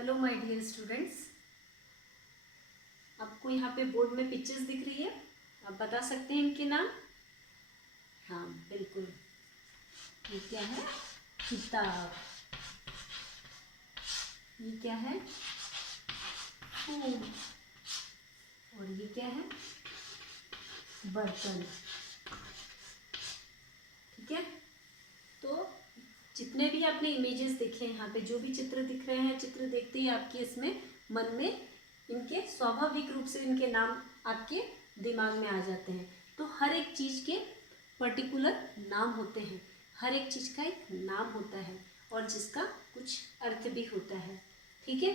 Hello my dear students, आपको यहाँ पे बोर्ड में पिक्चर्स दिख रही है। आप बता सकते हैं इनके नाम? हाँ बिल्कुल, ये क्या है? किताब। ये क्या है? फूल। और ये क्या है? बर्तन। ठीक है, तो जितने भी आपने इमेजेस देखे हैं, यहाँ पे जो भी चित्र दिख रहे हैं, चित्र देखते ही आपके इसमें मन में इनके स्वाभाविक रूप से इनके नाम आपके दिमाग में आ जाते हैं। तो हर एक चीज़ के पर्टिकुलर नाम होते हैं, हर एक चीज़ का एक नाम होता है और जिसका कुछ अर्थ भी होता है। ठीक है,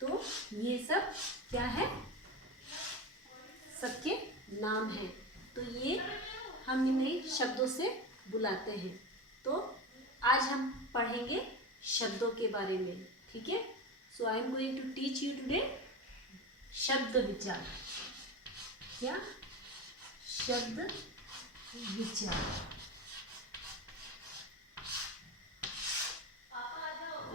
तो ये सब क्या है? सबके नाम हैं। तो ये हम इन्हें शब्दों से बुलाते हैं। तो आज हम पढ़ेंगे शब्दों के बारे में। ठीक है, so I am going to teach you today शब्द विचार। क्या? शब्द विचार।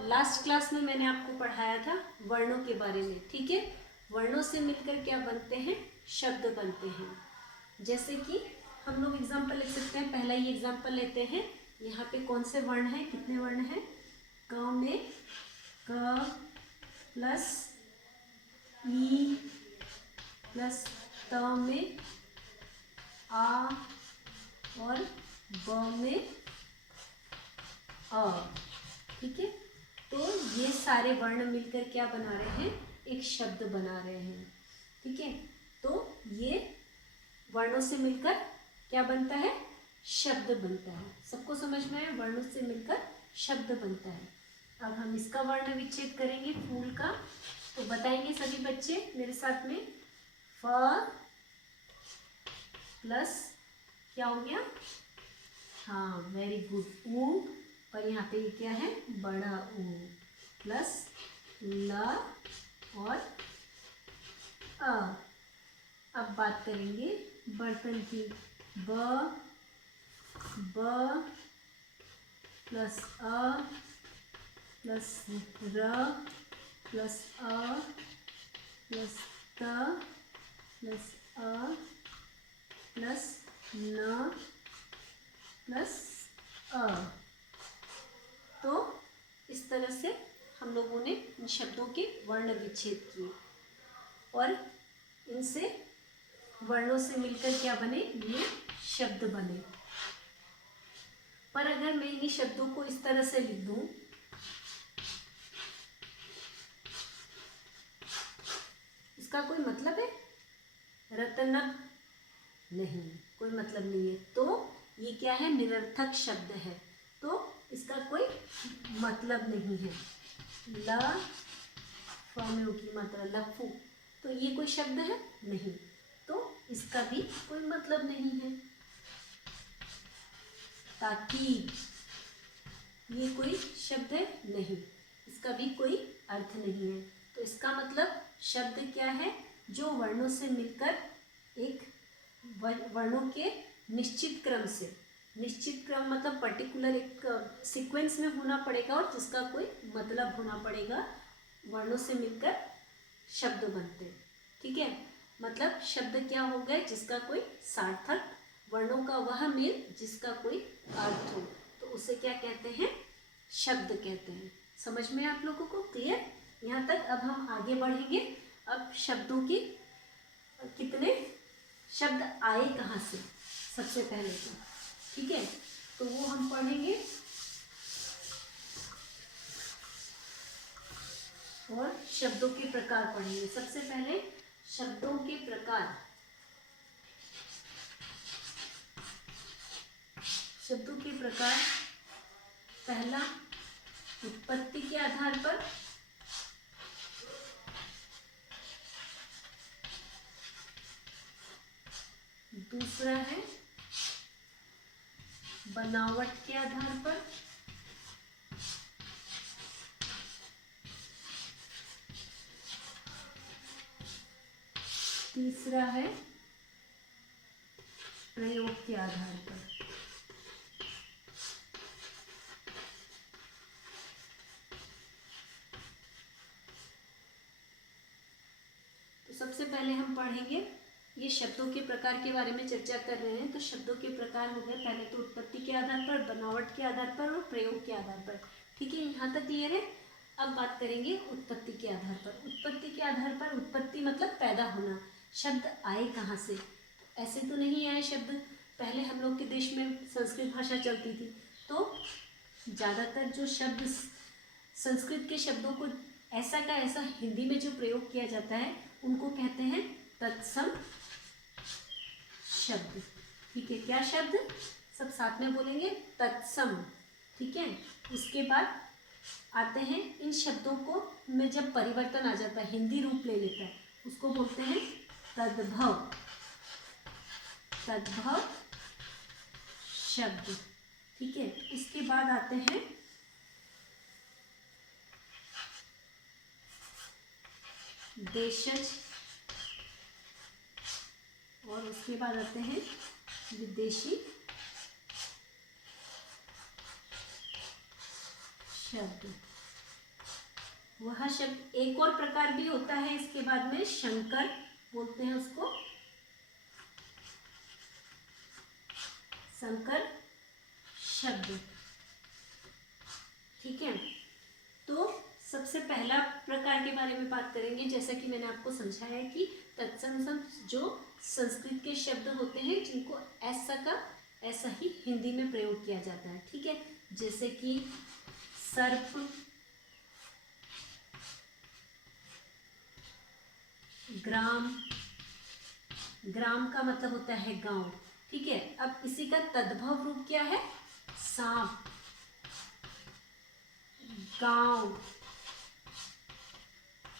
लास्ट क्लास में मैंने आपको पढ़ाया था वर्णों के बारे में। ठीक है, वर्णों से मिलकर क्या बनते हैं? शब्द बनते हैं। जैसे कि हम लोग एग्जाम्पल ले सकते हैं। पहला ही एग्जाम्पल लेते हैं। यहाँ पे कौन से वर्ण हैं? कितने वर्ण हैं? क में क प्लस ई प्लस त में आ और ब में अ। ठीक है, तो ये सारे वर्ण मिलकर क्या बना रहे हैं? एक शब्द बना रहे हैं। ठीक है, तो ये वर्णों से मिलकर क्या बनता है? शब्द बनता है। सबको समझ में आया? वर्णों से मिलकर शब्द बनता है। अब हम इसका वर्ण विच्छेद करेंगे, फूल का। तो बताएंगे सभी बच्चे मेरे साथ में। फ प्लस क्या हो गया? हाँ वेरी गुड, ऊ। पर यहाँ पे ये क्या है? बड़ा ऊ प्लस ल और अ। अब बात करेंगे बर्तन की। ब प्लस अ प्लस र प्लस अ प्लस त प्लस अ प्लस न प्लस अ। तो इस तरह से हम लोगों ने इन शब्दों के वर्ण विच्छेद किए और इनसे वर्णों से मिलकर क्या बने? ये शब्द बने। पर अगर मैं इन्हीं शब्दों को इस तरह से लिख दूं, इसका कोई मतलब है? रत्नक नहीं, कोई मतलब नहीं है। तो ये क्या है? निरर्थक शब्द है। तो इसका कोई मतलब नहीं है। ल फॉर्म की मात्रा लफू, तो ये कोई शब्द है? नहीं, तो इसका भी कोई मतलब नहीं है। ताकीद, ये कोई शब्द है? नहीं, इसका भी कोई अर्थ नहीं है। तो इसका मतलब शब्द क्या है? जो वर्णों से मिलकर एक वर्णों के निश्चित क्रम से, निश्चित क्रम मतलब पर्टिकुलर एक सीक्वेंस में होना पड़ेगा और जिसका कोई मतलब होना पड़ेगा, वर्णों से मिलकर शब्द बनते हैं। ठीक है, मतलब शब्द क्या हो गए? जिसका कोई सार्थक, वर्णों का वह मेल जिसका कोई अर्थ हो, तो उसे क्या कहते हैं? शब्द कहते हैं। समझ में आप लोगों को क्लियर? यहाँ तक। अब हम आगे बढ़ेंगे। अब शब्दों की कितने शब्द आए कहाँ से सबसे पहले तो। ठीक है, तो वो हम पढ़ेंगे और शब्दों के प्रकार पढ़ेंगे। सबसे पहले शब्दों के प्रकार। शब्दों के प्रकार, पहला उत्पत्ति के आधार पर, दूसरा है बनावट के आधार पर, तीसरा है प्रयोग के आधार पर। पहले हम पढ़ेंगे, ये शब्दों के प्रकार के बारे में चर्चा कर रहे हैं। तो शब्दों के प्रकार हो गए, पहले तो उत्पत्ति के आधार पर, बनावट के आधार पर और प्रयोग के आधार पर। ठीक है, यहाँ तक क्लियर है। अब बात करेंगे उत्पत्ति के आधार पर। उत्पत्ति के आधार पर, उत्पत्ति मतलब पैदा होना। शब्द आए कहाँ से? ऐसे तो नहीं आए शब्द। पहले हम लोग के देश में संस्कृत भाषा चलती थी, तो ज़्यादातर जो शब्द संस्कृत के शब्दों को ऐसा का ऐसा हिंदी में जो प्रयोग किया जाता है उनको कहते हैं तत्सम शब्द। ठीक है, क्या शब्द? सब साथ में बोलेंगे, तत्सम। ठीक है, उसके बाद आते हैं इन शब्दों को में जब परिवर्तन आ जाता है, हिंदी रूप ले लेता है, उसको बोलते हैं तद्भव। तद्भव शब्द। ठीक है, उसके बाद आते हैं देशज, और उसके बाद आते हैं विदेशी शब्द। वह शब्द, एक और प्रकार भी होता है इसके बाद में, शंकर बोलते हैं उसको, संकर शब्द। ठीक है, तो सबसे पहला प्रकार के बारे में बात करेंगे। जैसा कि मैंने आपको समझाया है कि तत्सम शब्द जो संस्कृत के शब्द होते हैं जिनको ऐसा का ऐसा ही हिंदी में प्रयोग किया जाता है। ठीक है, जैसे कि सर्प, ग्राम। ग्राम का मतलब होता है गांव। ठीक है, अब इसी का तद्भव रूप क्या है? सांप, गांव,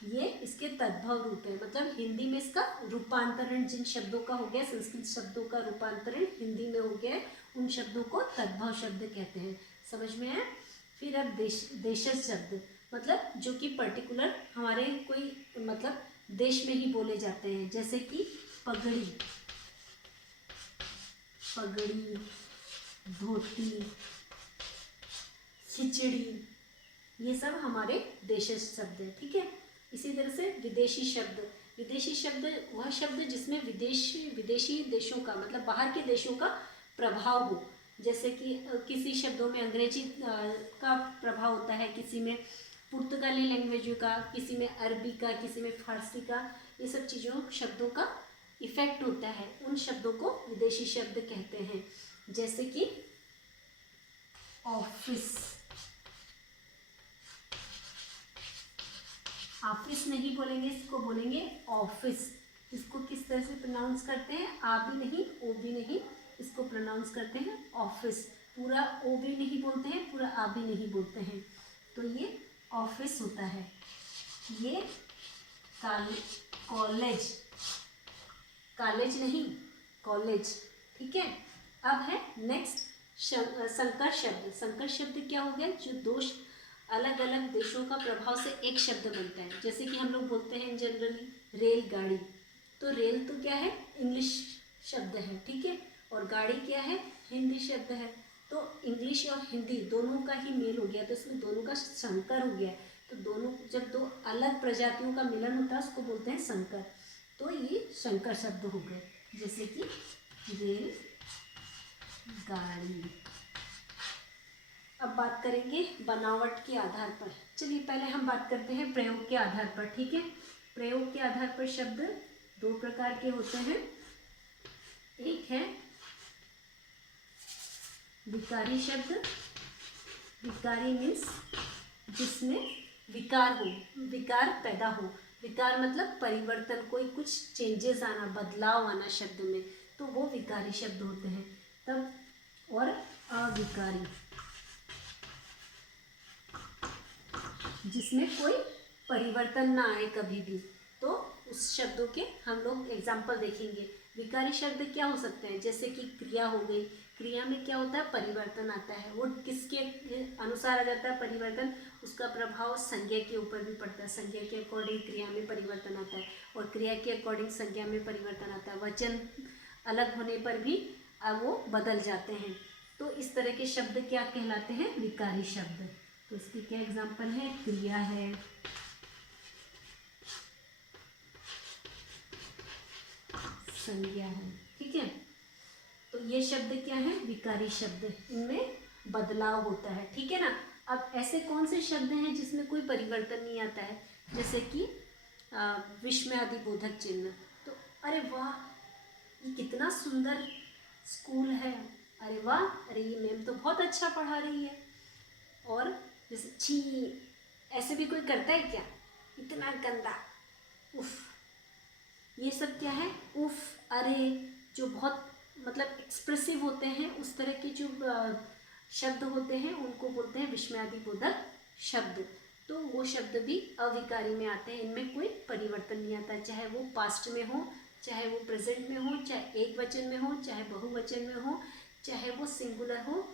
ये इसके तद्भव रूप है। मतलब हिंदी में इसका रूपांतरण जिन शब्दों का हो गया, संस्कृत शब्दों का रूपांतरण हिंदी में हो गया, उन शब्दों को तद्भव शब्द कहते हैं। समझ में आया? फिर अब देशज शब्द, मतलब जो कि पर्टिकुलर हमारे कोई मतलब देश में ही बोले जाते हैं। जैसे कि पगड़ी, पगड़ी, धोती, खिचड़ी, ये सब हमारे देशज शब्द है। ठीक है, इसी तरह से विदेशी शब्द। विदेशी शब्द वह शब्द जिसमें विदेशी देशों का मतलब बाहर के देशों का प्रभाव हो। जैसे कि किसी शब्दों में अंग्रेजी का प्रभाव होता है, किसी में पुर्तगाली लैंग्वेज का, किसी में अरबी का, किसी में फारसी का, ये सब चीज़ों शब्दों का इफेक्ट होता है। उन शब्दों को विदेशी शब्द कहते हैं। जैसे कि ऑफिस, ऑफिस नहीं बोलेंगे, इसको बोलेंगे ऑफिस। इसको किस तरह से प्रोनाउंस करते हैं? आ भी नहीं, ओ भी नहीं, इसको प्रोनाउंस करते हैं ऑफिस। पूरा ओ भी नहीं बोलते हैं, पूरा आ भी नहीं बोलते हैं। तो ये ऑफिस होता है। ये कॉलेज, कॉलेज नहीं, कॉलेज। ठीक है, अब है नेक्स्ट संकर शब्द। संकर शब्द क्या हो गया? जो दो अलग अलग देशों का प्रभाव से एक शब्द बनता है। जैसे कि हम लोग बोलते हैं जनरली रेलगाड़ी, तो रेल तो क्या है? इंग्लिश शब्द है। ठीक है, और गाड़ी क्या है? हिंदी शब्द है। तो इंग्लिश और हिंदी दोनों का ही मेल हो गया, तो इसमें दोनों का संकर हो गया। तो दोनों जब दो अलग प्रजातियों का मिलन होता है उसको बोलते हैं संकर। तो ये संकर शब्द हो गए, जैसे कि रेल गाड़ी। अब बात करेंगे बनावट के आधार पर। चलिए पहले हम बात करते हैं प्रयोग के आधार पर। ठीक है, प्रयोग के आधार पर शब्द दो प्रकार के होते हैं। एक है विकारी शब्द। विकारी मीन्स जिसमें विकार हो, विकार पैदा हो। विकार मतलब परिवर्तन, कोई कुछ चेंजेस आना, बदलाव आना शब्द में, तो वो विकारी शब्द होते हैं। तब और अविकारी, जिसमें कोई परिवर्तन ना आए कभी भी, तो उस शब्दों के हम लोग एग्जाम्पल देखेंगे। विकारी शब्द क्या हो सकते हैं? जैसे कि क्रिया हो गई। क्रिया में क्या होता है? परिवर्तन आता है। वो किसके अनुसार आ जाता है परिवर्तन? उसका प्रभाव संज्ञा के ऊपर भी पड़ता है। संज्ञा के अकॉर्डिंग क्रिया में परिवर्तन आता है, और क्रिया के अकॉर्डिंग संज्ञा में परिवर्तन आता है। वचन अलग होने पर भी वो बदल जाते हैं। तो इस तरह के शब्द क्या कहलाते हैं? विकारी शब्द। तो इसकी क्या एग्जाम्पल है? क्रिया है, संज्ञा है। ठीक है, तो ये शब्द क्या है, विकारी शब्द, इनमें बदलाव होता है। ठीक है ना। अब ऐसे कौन से शब्द हैं जिसमें कोई परिवर्तन नहीं आता है, जैसे कि विस्मयादि बोधक चिन्ह। तो अरे वाह, ये कितना सुंदर स्कूल है, अरे वाह, अरे ये मैम तो बहुत अच्छा पढ़ा रही है। और जैसे छी, ऐसे भी कोई करता है क्या, इतना गंदा, उफ, ये सब क्या है, उफ, अरे, जो बहुत मतलब एक्सप्रेसिव होते हैं, उस तरह के जो शब्द होते हैं उनको बोलते हैं विस्मयादि बोधक शब्द। तो वो शब्द भी अविकारी में आते हैं, इनमें कोई परिवर्तन नहीं आता, चाहे वो पास्ट में हो, चाहे वो प्रेजेंट में हो, चाहे एक वचन में हो, चाहे बहुवचन में हो, चाहे वो सिंगुलर हो,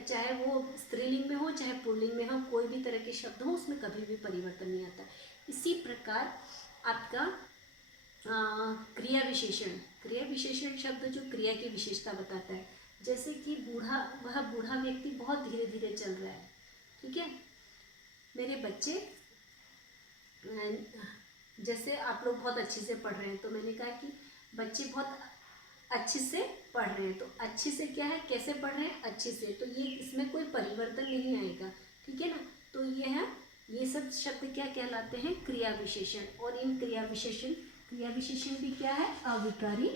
चाहे वो स्त्रीलिंग में हो, चाहे पुल्लिंग में हो, कोई भी तरह के शब्द हो, उसमें कभी भी परिवर्तन नहीं आता। इसी प्रकार आपका क्रिया विशेषण, क्रिया विशेषण शब्द जो क्रिया की विशेषता बताता है, जैसे कि बूढ़ा, वह बूढ़ा व्यक्ति बहुत धीरे धीरे चल रहा है। ठीक है, मेरे बच्चे, जैसे आप लोग बहुत अच्छे से पढ़ रहे हैं, तो मैंने कहा कि बच्चे बहुत अच्छे से पढ़ रहे हैं, तो अच्छे से क्या है, कैसे पढ़ रहे हैं, अच्छे से, तो ये इसमें कोई परिवर्तन नहीं आएगा। ठीक है ना। तो ये है, ये सब शब्द क्या कहलाते हैं, क्रिया विशेषण। और इन क्रिया विशेषण भी क्या है, अविकारी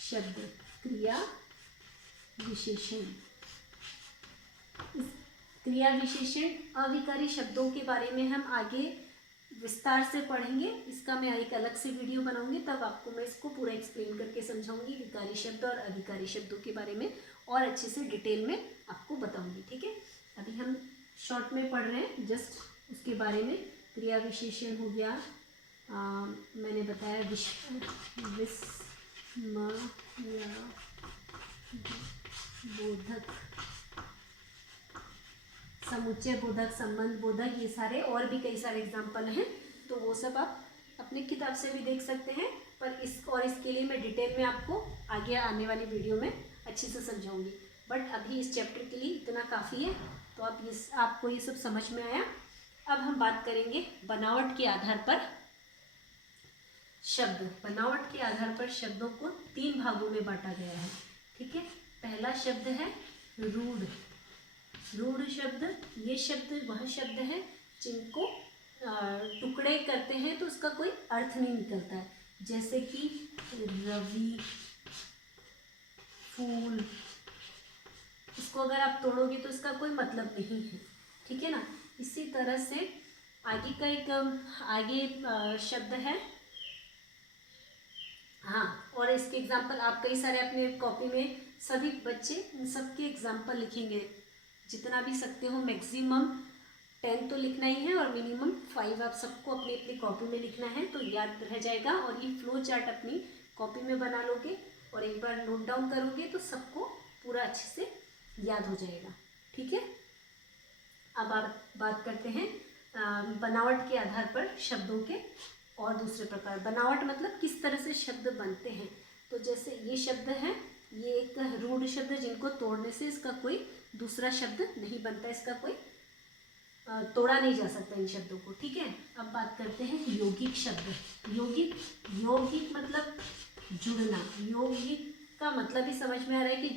शब्द, क्रिया विशेषण। इस क्रिया विशेषण अविकारी शब्दों के बारे में हम आगे विस्तार से पढ़ेंगे। इसका मैं एक अलग से वीडियो बनाऊंगी, तब आपको मैं इसको पूरा एक्सप्लेन करके समझाऊंगी, विकारी शब्द और अविकारी शब्दों के बारे में और अच्छे से डिटेल में आपको बताऊंगी। ठीक है, अभी हम शॉर्ट में पढ़ रहे हैं जस्ट उसके बारे में। क्रिया विशेषण हो गया, मैंने बताया बोधक, समुच्चय बोधक, संबंध बोधक, ये सारे और भी कई सारे एग्जाम्पल हैं, तो वो सब आप अपने किताब से भी देख सकते हैं। पर इसके लिए मैं डिटेल में आपको आगे आने वाली वीडियो में अच्छे से समझाऊंगी, बट अभी इस चैप्टर के लिए इतना काफ़ी है। तो आपको ये सब समझ में आया। अब हम बात करेंगे बनावट के आधार पर शब्द। बनावट के आधार पर शब्दों को 3 भागों में बांटा गया है। ठीक है, पहला शब्द है रूढ़। रूढ़ शब्द, ये शब्द वह शब्द है जिनको टुकड़े करते हैं तो उसका कोई अर्थ नहीं निकलता है, जैसे कि रवि, फूल, इसको अगर आप तोड़ोगे तो इसका कोई मतलब नहीं है। ठीक है ना। इसी तरह से आगे का एक शब्द है, हाँ, और इसके एग्जाम्पल आप कई सारे अपने कॉपी में, सभी बच्चे इन सब के एग्जाम्पल लिखेंगे, जितना भी सकते हो मैक्सिमम 10 तो लिखना ही है, और मिनिमम 5 आप सबको अपनी अपनी कॉपी में लिखना है, तो याद रह जाएगा। और ये फ्लो चार्ट अपनी कॉपी में बना लोगे और एक बार नोट डाउन करोगे तो सबको पूरा अच्छे से याद हो जाएगा। ठीक है, अब आप बात करते हैं बनावट के आधार पर शब्दों के और दूसरे प्रकार। बनावट मतलब किस तरह से शब्द बनते हैं। तो जैसे ये शब्द है, ये एक रूढ़ शब्द, जिनको तोड़ने से इसका कोई दूसरा शब्द नहीं बनता, इसका कोई तोड़ा नहीं जा सकता इन शब्दों को। ठीक है, अब बात करते हैं यौगिक शब्द। यौगिक मतलब जुड़ना। यौगिक का मतलब ही समझ में आ रहा है कि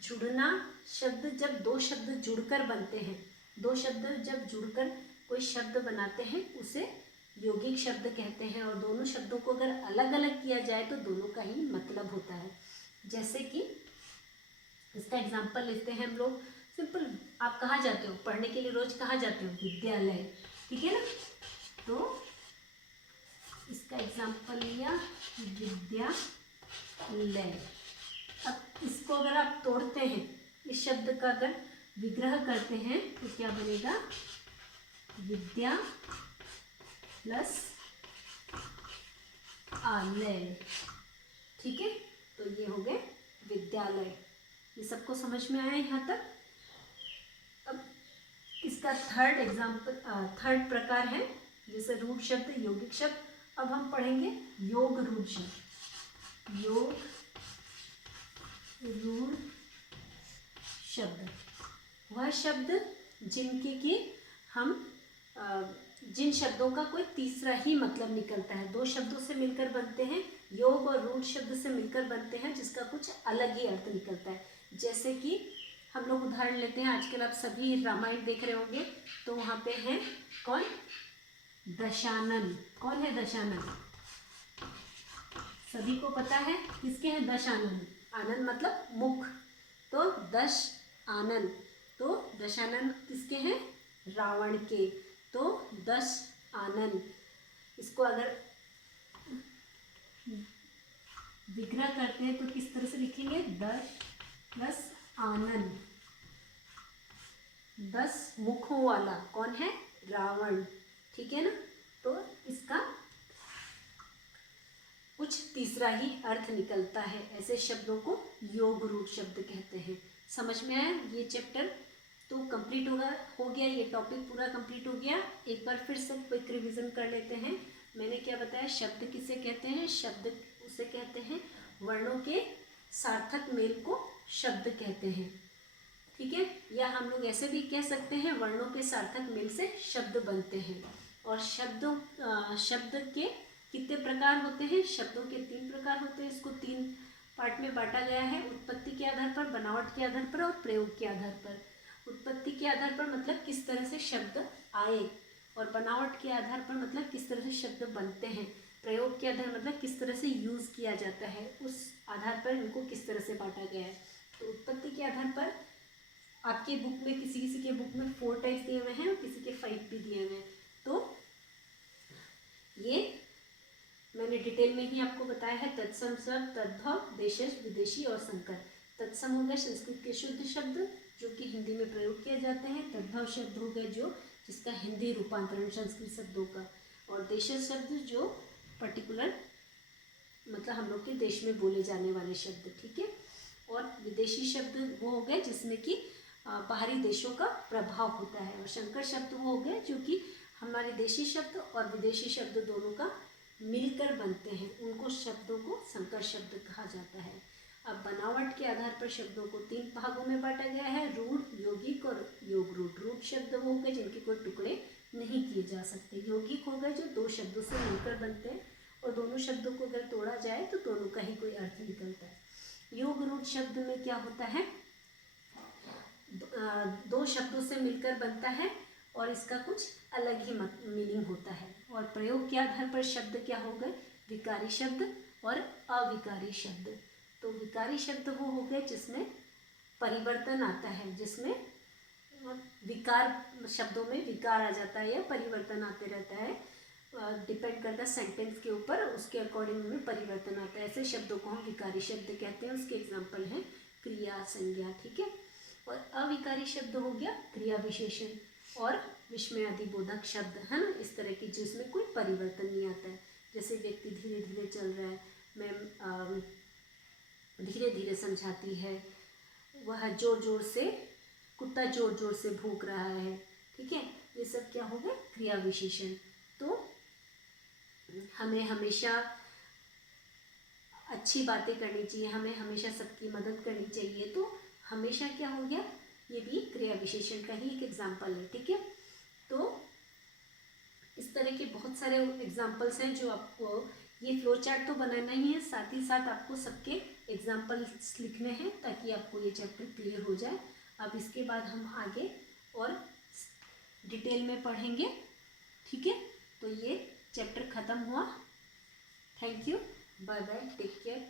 जुड़ना शब्द, जब 2 शब्द जुड़कर बनते हैं, 2 शब्द जब जुड़कर कोई शब्द बनाते हैं उसे यौगिक शब्द कहते हैं। और दोनों शब्दों को अगर अलग अलग किया जाए तो दोनों का ही मतलब होता है। जैसे कि इसका एग्जाम्पल लेते हैं हम लोग, सिंपल, आप कहाँ जाते हो पढ़ने के लिए, रोज कहाँ जाते हो, विद्यालय। ठीक है ना। तो इसका एग्जाम्पल लिया विद्यालय। अब इसको अगर आप तोड़ते हैं, इस शब्द का अगर विग्रह करते हैं तो क्या बनेगा, विद्या प्लस आलय। ठीक है, तो ये हो गए विद्यालय। ये सबको समझ में आया यहाँ तक। अब इसका थर्ड प्रकार है, जैसे रूढ़ शब्द, यौगिक शब्द। अब हम पढ़ेंगे योग रूढ़ शब्द। योग रूढ़ शब्द वह शब्द जिनके कि हम जिन शब्दों का कोई तीसरा ही मतलब निकलता है। दो शब्दों से मिलकर बनते हैं, योग और रूढ़ शब्द से मिलकर बनते हैं जिसका कुछ अलग ही अर्थ निकलता है। जैसे कि हम लोग उदाहरण लेते हैं, आजकल आप सभी रामायण देख रहे होंगे, तो वहाँ पे हैं कौन, दशानन। कौन है दशानन? सभी को पता है किसके हैं दशानन? आनंद मतलब मुख, तो दश आनन, तो दशानन किसके हैं? रावण के, तो दश आनन। इसको अगर विग्रह करते हैं तो किस तरह से लिखेंगे? 10 प्लस आनन, 10 मुखों वाला कौन है? रावण। ठीक है ना? तो इसका कुछ तीसरा ही अर्थ निकलता है। ऐसे शब्दों को योग रूढ़ शब्द कहते हैं। समझ में आया ये चैप्टर? तो कंप्लीट हो गया, ये टॉपिक पूरा कंप्लीट हो गया। एक बार फिर से क्विक रिवीजन कर लेते हैं। मैंने क्या बताया? शब्द किसे कहते हैं? शब्द उसे कहते हैं वर्णों के सार्थक मेल को शब्द कहते हैं। ठीक है? या हम लोग ऐसे भी कह सकते हैं वर्णों के सार्थक मेल से शब्द बनते हैं। और शब्द के कितने प्रकार होते हैं? शब्दों के 3 प्रकार होते हैं। इसको 3 पार्ट में बांटा गया है, उत्पत्ति के आधार पर, बनावट के आधार पर और प्रयोग के आधार पर। उत्पत्ति के आधार पर मतलब किस तरह से शब्द आए, और बनावट के आधार पर मतलब किस तरह से शब्द बनते हैं। प्रयोग के आधार मतलब किस तरह से यूज़ किया जाता है, उस आधार पर इनको किस तरह से बांटा गया है। तो उत्पत्ति के आधार पर आपके बुक में, किसी किसी के बुक में 4 टाइप्स दिए हुए हैं और किसी के 5 भी दिए हुए हैं। तो ये मैंने डिटेल में ही आपको बताया है। तत्सम शब्द, तद्भव, देशज, विदेशी और संकर। तत्सम हो गए संस्कृत के शुद्ध शब्द जो कि हिंदी में प्रयोग किए जाते हैं। तद्भव शब्द हो गए जो जिसका हिंदी रूपांतरण संस्कृत शब्दों का। और देशज शब्द जो पर्टिकुलर मतलब हम लोग के देश में बोले जाने वाले शब्द। ठीक है? और विदेशी शब्द वो हो गए जिसमें कि बाहरी देशों का प्रभाव होता है। और संकर शब्द वो हो गए जो कि हमारे देशी शब्द और विदेशी शब्द दोनों का मिलकर बनते हैं, उनको शब्दों को संकर शब्द कहा जाता है। अब बनावट के आधार पर शब्दों को 3 भागों में बांटा गया है, रूढ़, यौगिक और योग रूढ़। रूढ़ शब्द वो हो गए जिनके कोई टुकड़े नहीं किए जा सकते। यौगिक हो गए जो 2 शब्दों से मिलकर बनते हैं और दोनों शब्दों को अगर तोड़ा जाए तो दोनों का ही कोई अर्थ निकलता है। योग रूढ़ शब्द में क्या होता है? 2 शब्दों से मिलकर बनता है और इसका कुछ अलग ही मीनिंग होता है। और प्रयोग के आधार पर शब्द क्या हो गए? विकारी शब्द और अविकारी शब्द। तो विकारी शब्द वो हो गए जिसमें परिवर्तन आता है, जिसमें विकार, शब्दों में विकार आ जाता है या परिवर्तन आते रहता है। डिपेंड करता है सेंटेंस के ऊपर, उसके अकॉर्डिंग में परिवर्तन आता है। ऐसे शब्दों को हम विकारी शब्द कहते हैं। उसके एग्जाम्पल हैं क्रिया, संज्ञा। ठीक है? और अविकारी शब्द हो गया क्रिया विशेषण और विस्मयादिबोधक शब्द, है ना, इस तरह की जिसमें कोई परिवर्तन नहीं आता है। जैसे व्यक्ति धीरे धीरे चल रहा है, मैम धीरे धीरे समझाती है, वह जोर जोर से, कुत्ता जोर जोर से भूख रहा है। ठीक है? ये सब क्या हो गया? क्रिया विशेषण। तो हमें हमेशा अच्छी बातें करनी चाहिए, हमें हमेशा सबकी मदद करनी चाहिए। तो हमेशा क्या हो गया? ये भी क्रिया विशेषण का ही एक एग्जाम्पल है। ठीक है? तो इस तरह के बहुत सारे एग्जाम्पल्स हैं जो आपको, ये फ्लो चार्ट तो बनाना ही है, साथ ही साथ आपको सबके एग्जाम्पल्स लिखने हैं ताकि आपको ये चैप्टर क्लियर हो जाए। अब इसके बाद हम आगे और डिटेल में पढ़ेंगे। ठीक है? तो ये चैप्टर ख़त्म हुआ। Thank you, bye bye, take care.